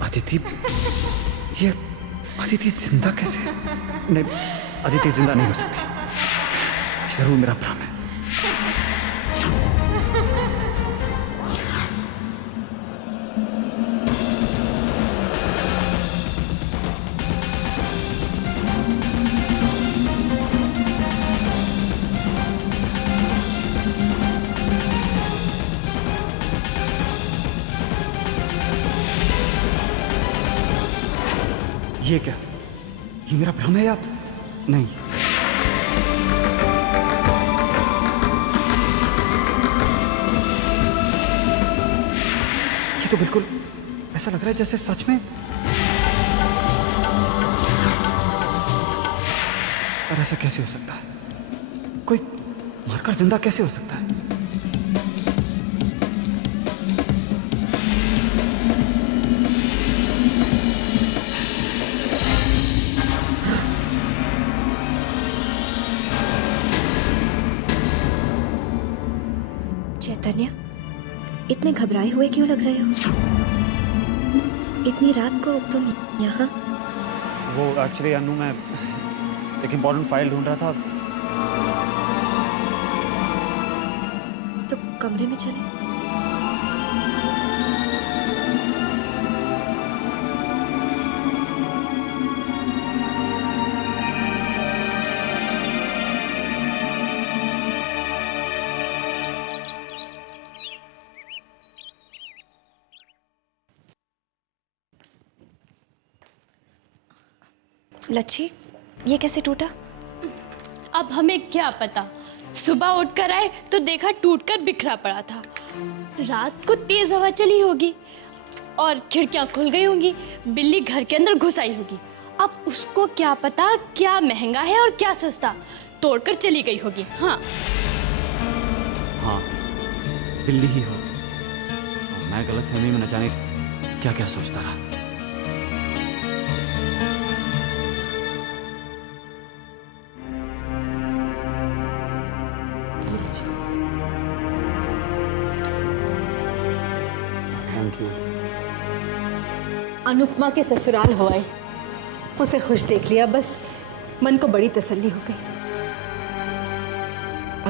अदिति, ये अदिति जिंदा कैसे? नहीं, अदिति जिंदा नहीं हो सकती। जरूर मेरा भ्रम है। ये क्या? ये मेरा भ्रम है या नहीं? ये तो बिल्कुल ऐसा लग रहा है जैसे सच में। पर ऐसा कैसे हो सकता है? कोई मरकर जिंदा कैसे हो सकता है? चैतन्य, इतने घबराए हुए क्यों लग रहे हो? इतनी रात को तुम यहाँ? वो एक्चुअली अनु, मैं एक इम्पोर्टेंट फाइल ढूंढ रहा था। तो कमरे में चले। लच्छी, ये कैसे टूटा? अब हमें क्या पता। सुबह उठकर आए तो देखा टूटकर बिखरा पड़ा था। रात को तेज हवा चली होगी और खिड़कियां खुल गई होंगी। बिल्ली घर के अंदर घुस आई होगी। अब उसको क्या पता क्या महंगा है और क्या सस्ता, तोड़कर चली गई होगी। हाँ हाँ, बिल्ली ही होगी। मैं गलतफहमी में न जाने क्या क्या सोचता रहा। Thank you. अनुपमा के ससुराल हो आई, उसे खुश देख लिया, बस मन को बड़ी तसल्ली हो गई।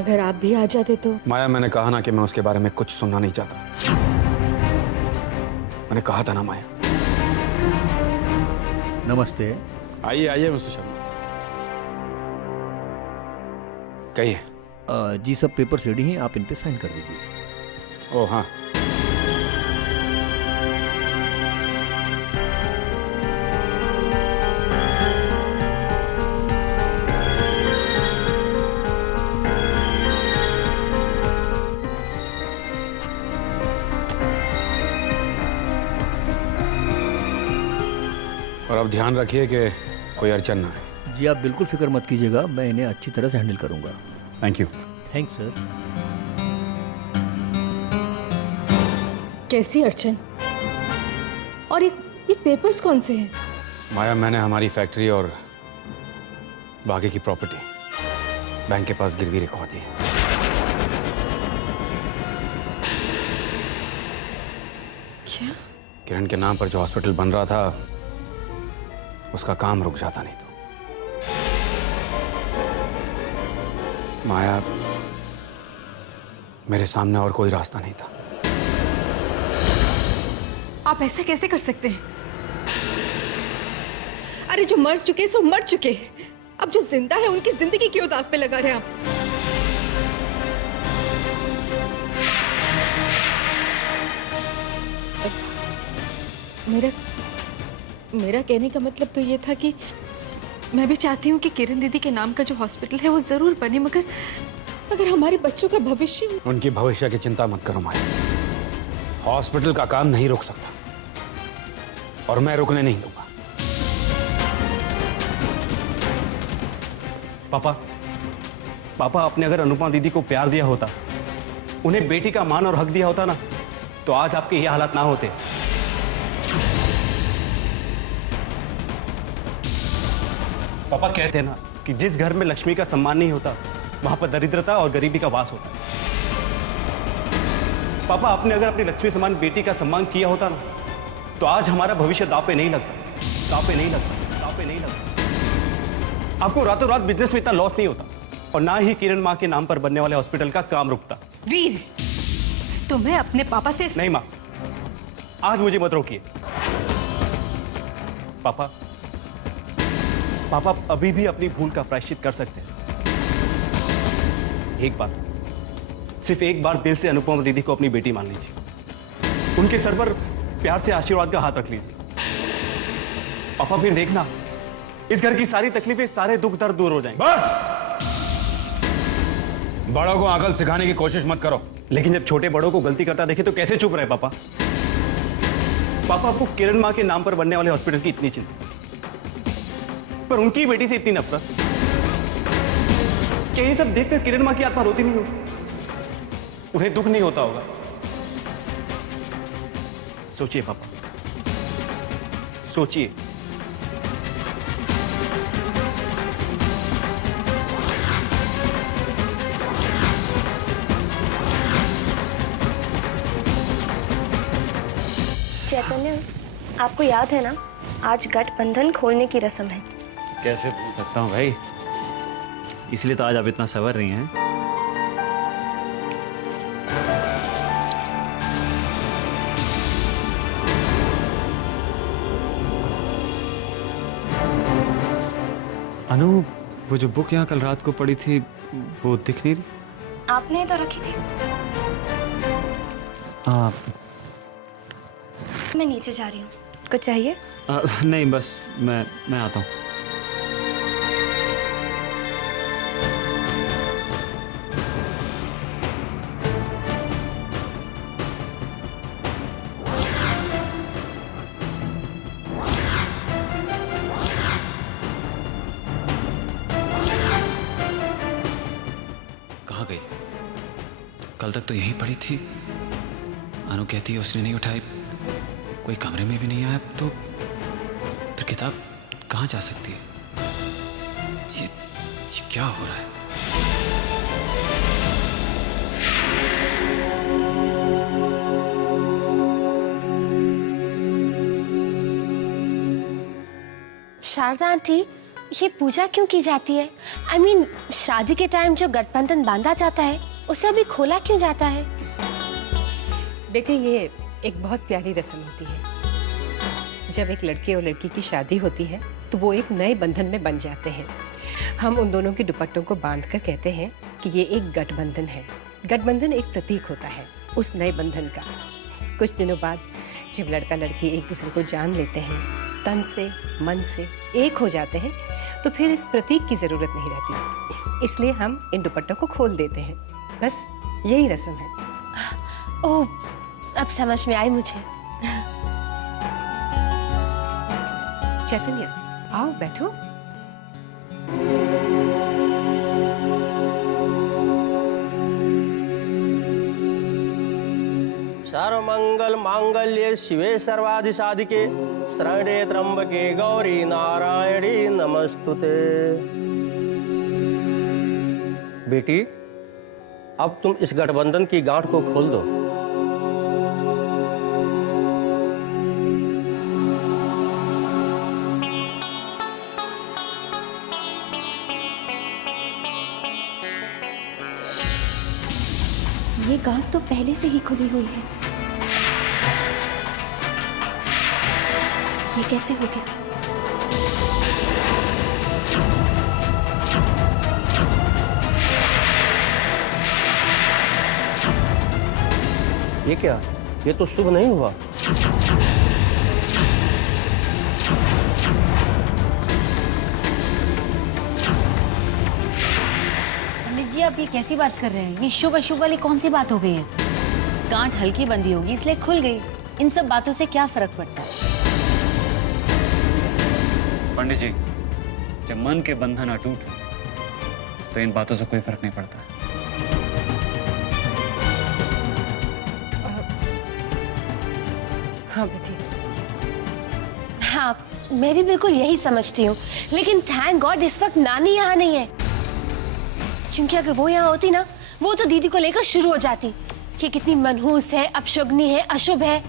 अगर आप भी आ जाते तो। माया, मैंने कहा ना कि मैं उसके बारे में कुछ सुनना नहीं चाहता। मैंने कहा था ना माया। नमस्ते। आइए आइए मिस्टर शर्मा, कहिए। जी सब पेपर्स रेडी हैं, आप इन पे साइन कर दीजिए। ओह हाँ, और अब ध्यान रखिए कि कोई अड़चन ना आए। जी आप बिल्कुल फिक्र मत कीजिएगा, मैं इन्हें अच्छी तरह से हैंडल करूंगा। Thank you. Thanks sir. कैसी अड़चन? और ये पेपर्स कौन से हैं? माया, मैंने हमारी फैक्ट्री और बाकी की प्रॉपर्टी बैंक के पास गिरवी रखवा दी है। क्या? किरण के नाम पर जो हॉस्पिटल बन रहा था उसका काम रुक जाता नहीं तो। माया, मेरे सामने और कोई रास्ता नहीं था। आप ऐसा कैसे कर सकते हैं? अरे जो मर चुके सो मर चुके, अब जो जिंदा है उनकी जिंदगी क्यों दांव पे लगा रहे हैं आप? मेरा कहने का मतलब तो ये था कि मैं भी चाहती हूँ कि किरण दीदी के नाम का जो हॉस्पिटल है वो जरूर बने, मगर हमारे बच्चों का भविष्य। उनकी भविष्य की चिंता मत करो माया, हॉस्पिटल का काम नहीं रुक सकता और मैं रुकने नहीं दूंगा। पापा, आपने अगर अनुपमा दीदी को प्यार दिया होता, उन्हें बेटी का मान और हक दिया होता ना, तो आज आपके ये हालात ना होते। पापा कहते हैं ना कि जिस घर में लक्ष्मी का सम्मान नहीं होता वहां पर दरिद्रता और गरीबी का वास होता है। पापा, आपने अगर अपनी लक्ष्मी समान बेटी का सम्मान किया होता ना, तो आज हमारा भविष्य दांव पे नहीं लगता, दांव पे नहीं लगता, दांव पे नहीं लगता। आपको रातों रात बिजनेस में इतना लॉस नहीं होता और ना ही किरण माँ के नाम पर बनने वाले हॉस्पिटल का काम रुकता। वीर, तुम्हें अपने पापा से नहीं माँ, आज मुझे मत रोकिए। पापा, पापा अभी भी अपनी भूल का प्रायश्चित कर सकते हैं। एक बात, सिर्फ एक बार दिल से अनुपमा दीदी को अपनी बेटी मान लीजिए, उनके सर पर प्यार से आशीर्वाद का हाथ रख लीजिए। पापा फिर देखना, इस घर की सारी तकलीफें, सारे दुख दर्द दूर हो जाएंगे। बस, बड़ों को अकल सिखाने की कोशिश मत करो। लेकिन जब छोटे बड़ों को गलती करता देखे तो कैसे चुप रहे पापा? पापा, आपको किरण माँ के नाम पर बनने वाले हॉस्पिटल की इतनी चिंता, पर उनकी बेटी से इतनी नफरत, क्या ये सब देखकर किरण माँ की आत्मा रोती नहीं होगी? उन्हें दुख नहीं होता होगा? सोचिए पापा, सोचिए। चैतन्य, आपको याद है ना, आज गठबंधन खोलने की रस्म है। कैसे भूल सकता हूँ भाई, इसलिए तो आज आप इतना सवर रही हैं। अनु, वो जो बुक यहाँ कल रात को पड़ी थी वो दिख नहीं रही। आपने तो रखी थी। मैं नीचे जा रही हूँ, कुछ चाहिए? नहीं, बस मैं आता हूँ। कहाँ गई? कल तक तो यहीं पड़ी थी। अनु कहती है उसने नहीं उठाई, कोई कमरे में भी नहीं आया, तो फिर किताब कहाँ जा सकती है? ये क्या हो रहा है? शारदा आंटी, ये पूजा क्यों की जाती है? I mean, शादी के टाइम जो गठबंधन बांधा जाता है उसे अभी खोला क्यों जाता है? बेटे, ये एक बहुत प्यारी रस्म होती है। जब एक लड़के और लड़की की शादी होती है तो वो एक नए बंधन में बन जाते हैं। हम उन दोनों के दुपट्टों को बांधकर कहते हैं कि ये एक गठबंधन है। गठबंधन एक प्रतीक होता है उस नए बंधन का। कुछ दिनों बाद जब लड़का लड़की एक दूसरे को जान लेते हैं, तन से मन से एक हो जाते हैं, तो फिर इस प्रतीक की जरूरत नहीं रहती। इसलिए हम इन दुपट्टों को खोल देते हैं। बस यही रस्म है। ओह, अब समझ में आई मुझे। चैतन्य, आओ बैठो। सर्वमंगल मांगल्ये शिवे सर्वाधि साधिके शरण्ये त्र्यंबके गौरी नारायणी नमस्तुते। बेटी, अब तुम इस गठबंधन की गांठ को खोल दो। ये गांठ तो पहले से ही खुली हुई है। ये कैसे हो गया? ये क्या? ये तो शुभ नहीं हुआ। पंडित जी, आप ये कैसी बात कर रहे हैं? ये शुभ अशुभ वाली कौन सी बात हो गई है? गांठ हल्की बंदी होगी इसलिए खुल गई। इन सब बातों से क्या फर्क पड़ता है? पंडित जी, जब मन के बंधन अटूट हो तो इन बातों से कोई फर्क नहीं पड़ता। हाँ बेटी। हाँ, मैं भी बिल्कुल यही समझती हूँ, लेकिन थैंक गॉड इस वक्त नानी यहाँ नहीं है। क्योंकि अगर वो यहाँ होती ना, वो तो दीदी को लेकर शुरू हो जाती कि कितनी मनहूस है, अपशुगनी है, अशुभ है।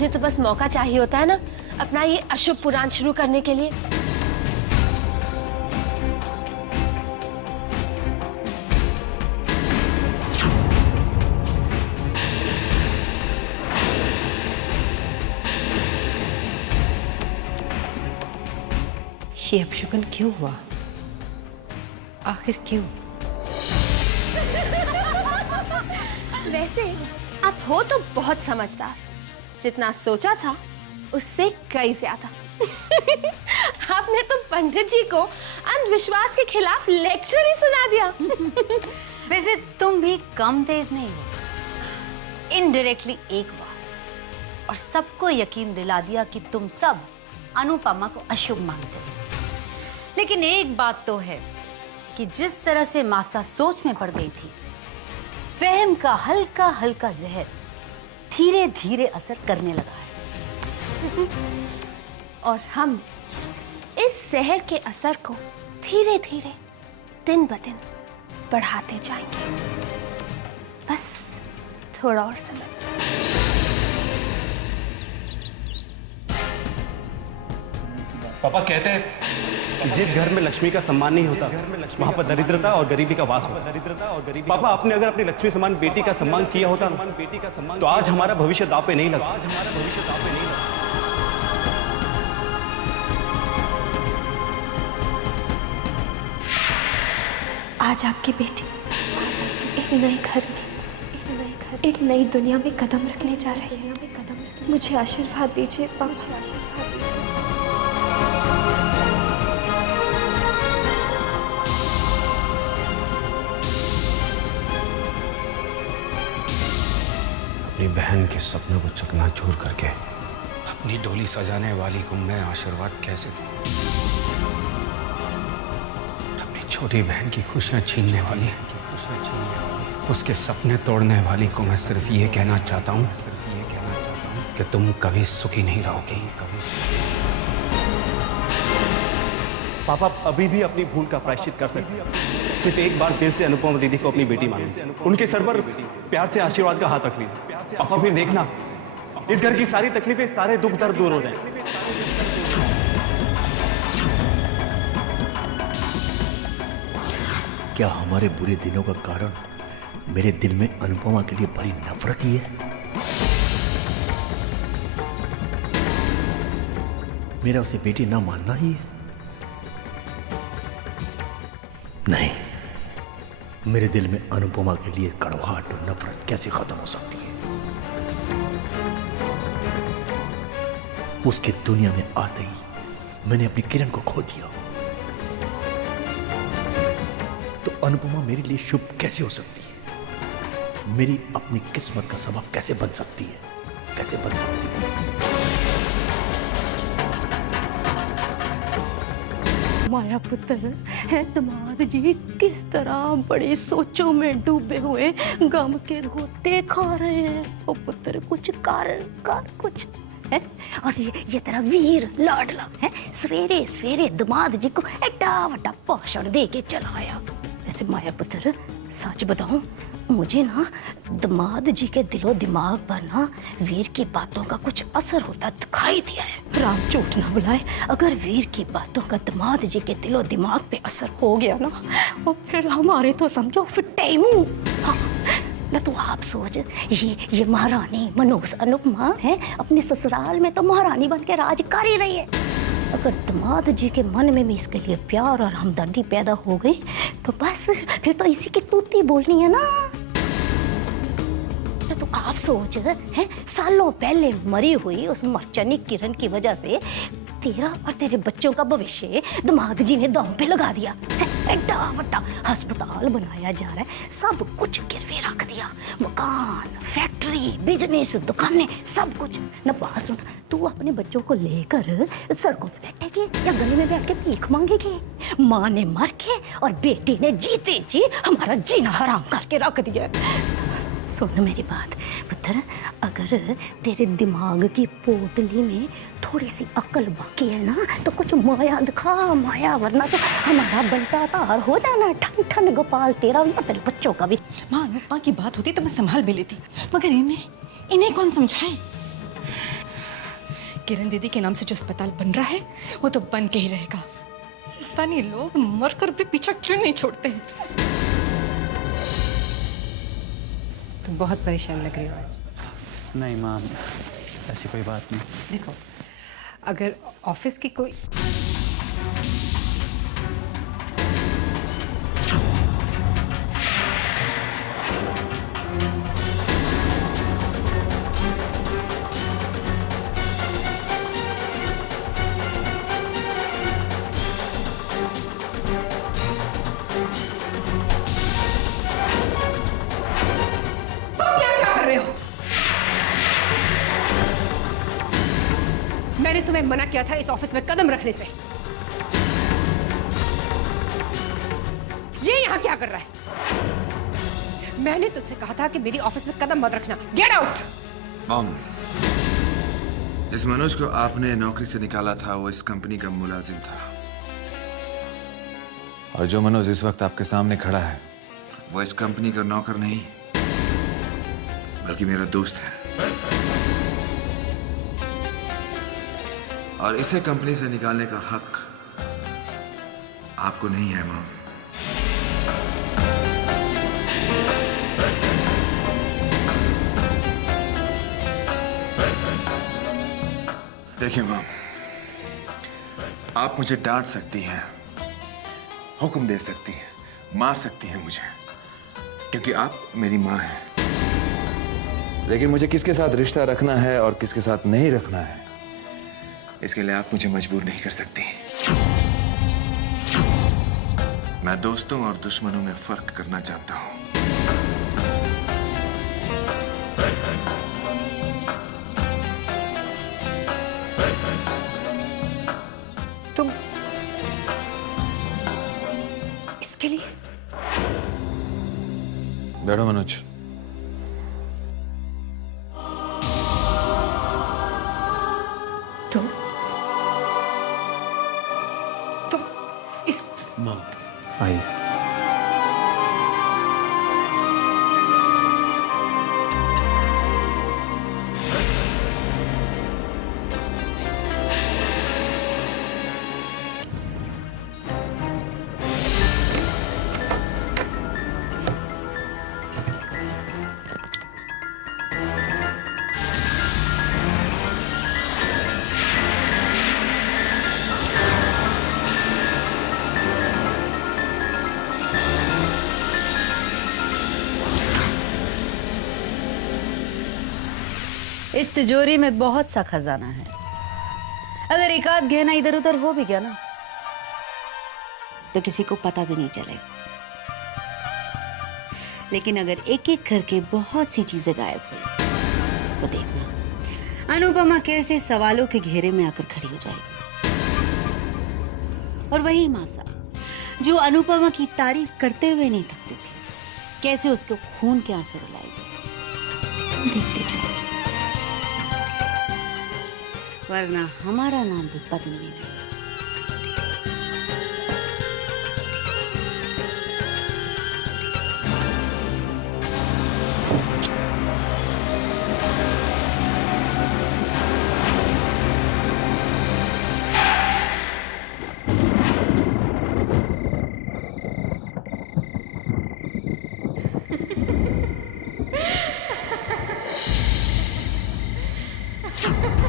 उन्हें तो बस मौका चाहिए होता है ना अपना ये अशुभ पुराण शुरू करने के लिए। ये अपशगुन क्यों हुआ? आखिर क्यों? वैसे आप हो तो बहुत समझदार, जितना सोचा था उससे कई ज्यादा। आपने तो पंडित जी को अंधविश्वास के खिलाफ लेक्चर ही सुना दिया। वैसे तुम भी कम तेज नहीं हो। इनडायरेक्टली एक बार और सबको यकीन दिला दिया कि तुम सब अनुपमा को अशुभ मानते हो। लेकिन एक बात तो है कि जिस तरह से मासा सोच में पड़ गई थी, वहम का हल्का हल्का जहर धीरे धीरे असर करने लगा है। और हम इस जहर के असर को धीरे धीरे दिन ब दिन बढ़ाते जाएंगे। बस थोड़ा और समय। पापा कहते हैं कि जिस घर में लक्ष्मी का सम्मान नहीं होता वहां पर दरिद्रता और गरीबी का वास होता है। पापा, आपने अगर अपनी लक्ष्मी समान बेटी का सम्मान किया होता तो आज हमारा भविष्य दांव पे नहीं लगा। आज आपकी बेटी एक नए घर में, एक नई दुनिया में कदम रखने जा रही है। मुझे आशीर्वाद दीजिए, मुझे आशीर्वाद दीजिए। अपनी बहन के सपनों को चकनाचूर करके अपनी डोली सजाने वाली को मैं आशीर्वाद कैसे दूं? अपनी छोटी बहन की खुशियां छीनने वाली, उसके सपने तोड़ने वाली को मैं सिर्फ ये कहना चाहता हूं कि तुम कभी सुखी नहीं रहोगी। पापा अभी भी अपनी भूल का प्रायश्चित कर सकते हैं। सिर्फ एक बार दिल से अनुपमा दीदी को अपनी बेटी मान लीजिए, उनके सर पर प्यार से आशीर्वाद का हाथ रख लीजिए। पापा फिर देखना इस घर की सारी तकलीफें, सारे दुख दर्द दूर हो जाएंगे। क्या हमारे बुरे दिनों का कारण मेरे दिल में अनुपमा के लिए बड़ी नफरत ही है? मेरा उसे बेटी ना मानना ही है? नहीं, मेरे दिल में अनुपमा के लिए कड़वाहट और नफरत कैसे खत्म हो सकती है? उसकी दुनिया में आते ही मैंने अपनी किरण को खो दिया, तो अनुपमा मेरे लिए शुभ कैसे हो सकती है? मेरी अपनी किस्मत का सबब कैसे बन सकती है? कैसे बन सकती है? माया पुत्र है दामाद जी, किस तरह बड़े सोचों में डूबे हुए गम के गोते खा रहे हैं। ओ पुत्र कुछ कर कुछ है। और ये तेरा वीर लाडला है सवेरे सवेरे दामाद जी को एडा वड्डा भाषण दे के चला आया। वैसे माया पुत्र सच बताऊं, मुझे ना दामाद जी के दिलो दिमाग पर ना वीर की बातों का कुछ असर होता दिखाई दिया है। राम झूठ ना बुलाए, अगर वीर की बातों का दामाद जी के दिलो दिमाग पे असर हो गया ना, और फिर हमारे तो समझो फिटे मुंह। हाँ ना, तू आप सोच, ये महारानी मनोज अनुपमा है, अपने ससुराल में तो महारानी बन के राज कर ही रही है। अगर दामाद जी के मन में भी इसके लिए प्यार और हमदर्दी पैदा हो गई तो बस फिर तो इसी की तूती बोलनी है ना। तो आप सोच है, सालों पहले मरी हुई उस मर्चनी किरण की वजह से तेरा और तेरे बच्चों का भविष्य दामाद जी ने दांव पे लगा दिया। एडा वड्डा अस्पताल बनाया जा रहा है, सब कुछ गिरवे रख दिया, मकान, फैक्ट्री, बिजनेस, दुकानें, सब कुछ। न बात सुन, तू अपने बच्चों को लेकर सड़कों पे बैठेगी या गली में बैठ के भीख मांगेगी? माँ ने मर के और बेटी ने जीते जी हमारा जीना हराम करके रख दिया। सुन मेरी बात पुत्र, अगर तेरे दिमाग की पोटली में थोड़ी सी अक्ल बाकी है ना तो कुछ माया दिखा, माया, वरना तो हमारा बेटा तार हो जाना। ठन ठन गोपाल तेरा भी और तेरे बच्चों का भी। माँ अनुपमा की बात होती तो मैं संभाल भी लेती, मगर इन्हें कौन समझाए? किरण दीदी के नाम से जो अस्पताल बन रहा है वो तो बन के ही रहेगा। पता नहीं लोग मरकर भी पीछा क्यों नहीं छोड़ते हैं। तुम बहुत परेशान लग रहे हो आज। नहीं माँ, ऐसी कोई बात नहीं। देखो, अगर ऑफिस की कोई मैंने तुम्हें मना किया था इस ऑफिस में कदम रखने से। ये यहाँ क्या कर रहा है? मैंने तुझसे कहा था कि मेरी ऑफिस में कदम मत रखना। Get out. मॉम, जिस मनोज को आपने नौकरी से निकाला था वो इस कंपनी का मुलाजिम था, और जो मनोज इस वक्त आपके सामने खड़ा है वो इस कंपनी का नौकर नहीं बल्कि मेरा दोस्त है, और इसे कंपनी से निकालने का हक आपको नहीं है मॉम। देखिए मॉम, आप मुझे डांट सकती हैं, हुक्म दे सकती हैं, मार सकती हैं मुझे, क्योंकि आप मेरी माँ हैं। लेकिन मुझे किसके साथ रिश्ता रखना है और किसके साथ नहीं रखना है, इसके लिए आप मुझे मजबूर नहीं कर सकती। मैं दोस्तों और दुश्मनों में फर्क करना जानता हूं। तुम इसके लिए बैठो मनोज। तुम इस माँ आइए। इस तिजोरी में बहुत सा खजाना है। अगर एक आध गहना इधर उधर हो भी गया ना तो किसी को पता भी नहीं चलेगा, लेकिन अगर एक एक करके बहुत सी चीजें गायब हुई तो देखना अनुपमा कैसे सवालों के घेरे में आकर खड़ी हो जाएगी। और वही मासा जो अनुपमा की तारीफ करते हुए नहीं थकती थी, कैसे उसको खून के आंसू रुलाएगी। देखते जाओ, वरना हमारा नाम भी पद्म नहीं रहेगा। Ha ha ha!